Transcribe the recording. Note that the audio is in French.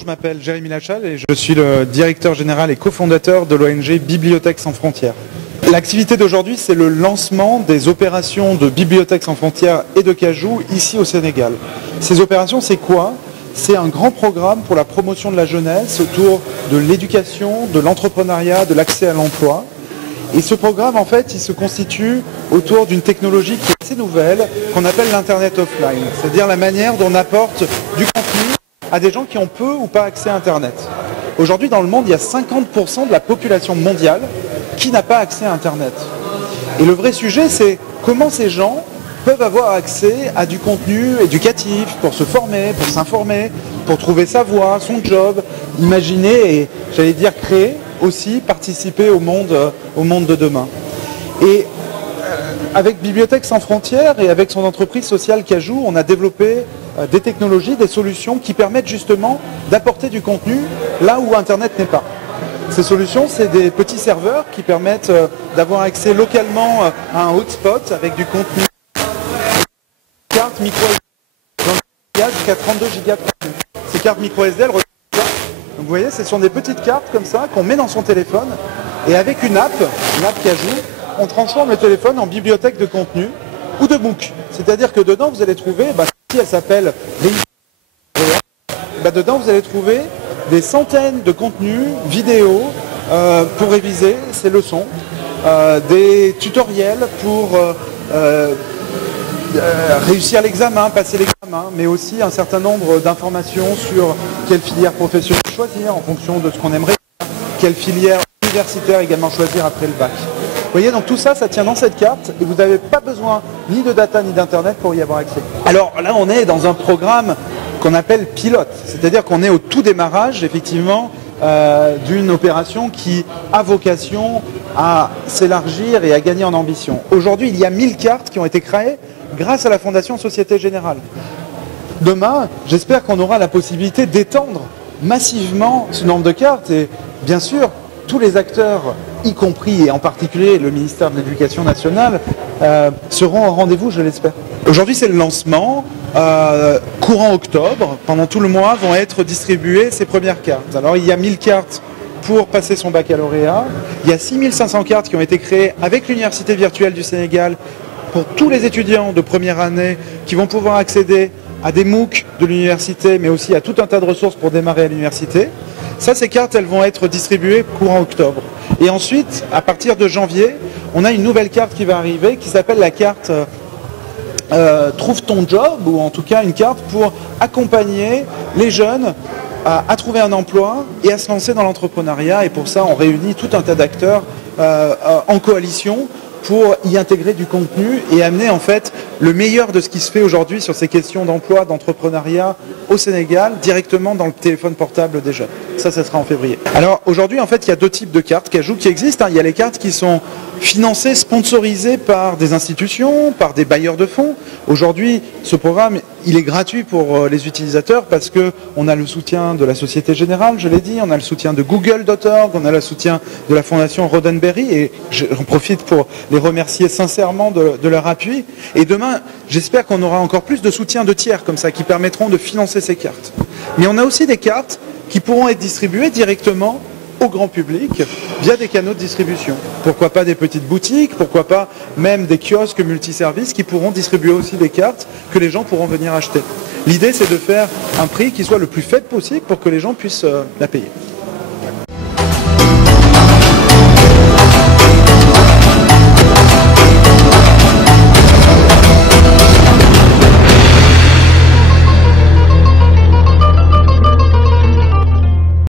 je m'appelle Jérémy Lachal et je suis le directeur général et cofondateur de l'ONG Bibliothèques sans frontières. L'activité d'aujourd'hui, c'est le lancement des opérations de Bibliothèques sans frontières et de Cajou ici au Sénégal. Ces opérations, c'est quoi? C'est un grand programme pour la promotion de la jeunesse autour de l'éducation, de l'entrepreneuriat, de l'accès à l'emploi. Et ce programme, en fait, il se constitue autour d'une technologie qui est assez nouvelle, qu'on appelle l'Internet offline. C'est-à-dire la manière dont on apporte du contenu à des gens qui ont peu ou pas accès à Internet. Aujourd'hui, dans le monde, il y a 50% de la population mondiale qui n'a pas accès à Internet. Et le vrai sujet, c'est comment ces gens peuvent avoir accès à du contenu éducatif pour se former, pour s'informer, pour trouver sa voie, son job, imaginer et, j'allais dire, créer aussi, participer au monde de demain. Et avec Bibliothèques sans frontières et avec son entreprise sociale Cajou, on a développé des technologies, des solutions qui permettent justement d'apporter du contenu là où Internet n'est pas. Ces solutions, c'est des petits serveurs qui permettent d'avoir accès localement à un hotspot avec du contenu, carte micro SD jusqu'à 32 Go de contenu. Ces cartes micro SD, elles reçoivent ça. Donc vous voyez, ce sont des petites cartes comme ça qu'on met dans son téléphone et avec une app Cajou, on transforme le téléphone en bibliothèque de contenu ou de MOOC. C'est-à-dire que dedans, vous allez trouver, si elle s'appelle dedans, vous allez trouver des centaines de contenus vidéo pour réviser ces leçons, des tutoriels pour réussir l'examen, passer l'examen, mais aussi un certain nombre d'informations sur quelle filière professionnelle choisir en fonction de ce qu'on aimerait faire, quelle filière universitaire également choisir après le bac. Vous voyez, donc tout ça, ça tient dans cette carte et vous n'avez pas besoin ni de data ni d'internet pour y avoir accès. Alors là, on est dans un programme qu'on appelle pilote, c'est-à-dire qu'on est au tout démarrage, effectivement, d'une opération qui a vocation à s'élargir et à gagner en ambition. Aujourd'hui, il y a 1000 cartes qui ont été créées grâce à la Fondation Société Générale. Demain, j'espère qu'on aura la possibilité d'étendre massivement ce nombre de cartes et bien sûr, tous les acteurs, y compris et en particulier le ministère de l'Éducation nationale, seront au rendez-vous, je l'espère. Aujourd'hui, c'est le lancement. Courant octobre, pendant tout le mois, vont être distribuées ces premières cartes. Alors, il y a 1000 cartes pour passer son baccalauréat. Il y a 6500 cartes qui ont été créées avec l'Université virtuelle du Sénégal pour tous les étudiants de première année qui vont pouvoir accéder à des MOOC de l'université, mais aussi à tout un tas de ressources pour démarrer à l'université. Ça, ces cartes, elles vont être distribuées courant octobre. Et ensuite, à partir de janvier, on a une nouvelle carte qui va arriver qui s'appelle la carte Trouve ton job, ou en tout cas une carte pour accompagner les jeunes à trouver un emploi et à se lancer dans l'entrepreneuriat. Et pour ça, on réunit tout un tas d'acteurs en coalition pour y intégrer du contenu et amener en fait le meilleur de ce qui se fait aujourd'hui sur ces questions d'emploi, d'entrepreneuriat au Sénégal, directement dans le téléphone portable des jeunes. Ça sera en février. Alors aujourd'hui, en fait, il y a deux types de cartes Cajou qui existent. Il y a les cartes qui sont financées, sponsorisées par des institutions, par des bailleurs de fonds. Aujourd'hui, ce programme, il est gratuit pour les utilisateurs parce qu'on a le soutien de la Société Générale, je l'ai dit, on a le soutien de Google.org, on a le soutien de la Fondation Roddenberry et j'en profite pour les remercier sincèrement de leur appui. Et demain, j'espère qu'on aura encore plus de soutien de tiers comme ça qui permettront de financer ces cartes. Mais on a aussi des cartes qui pourront être distribuées directement au grand public via des canaux de distribution. Pourquoi pas des petites boutiques, pourquoi pas même des kiosques multiservices qui pourront distribuer aussi des cartes que les gens pourront venir acheter. L'idée, c'est de faire un prix qui soit le plus faible possible pour que les gens puissent la payer.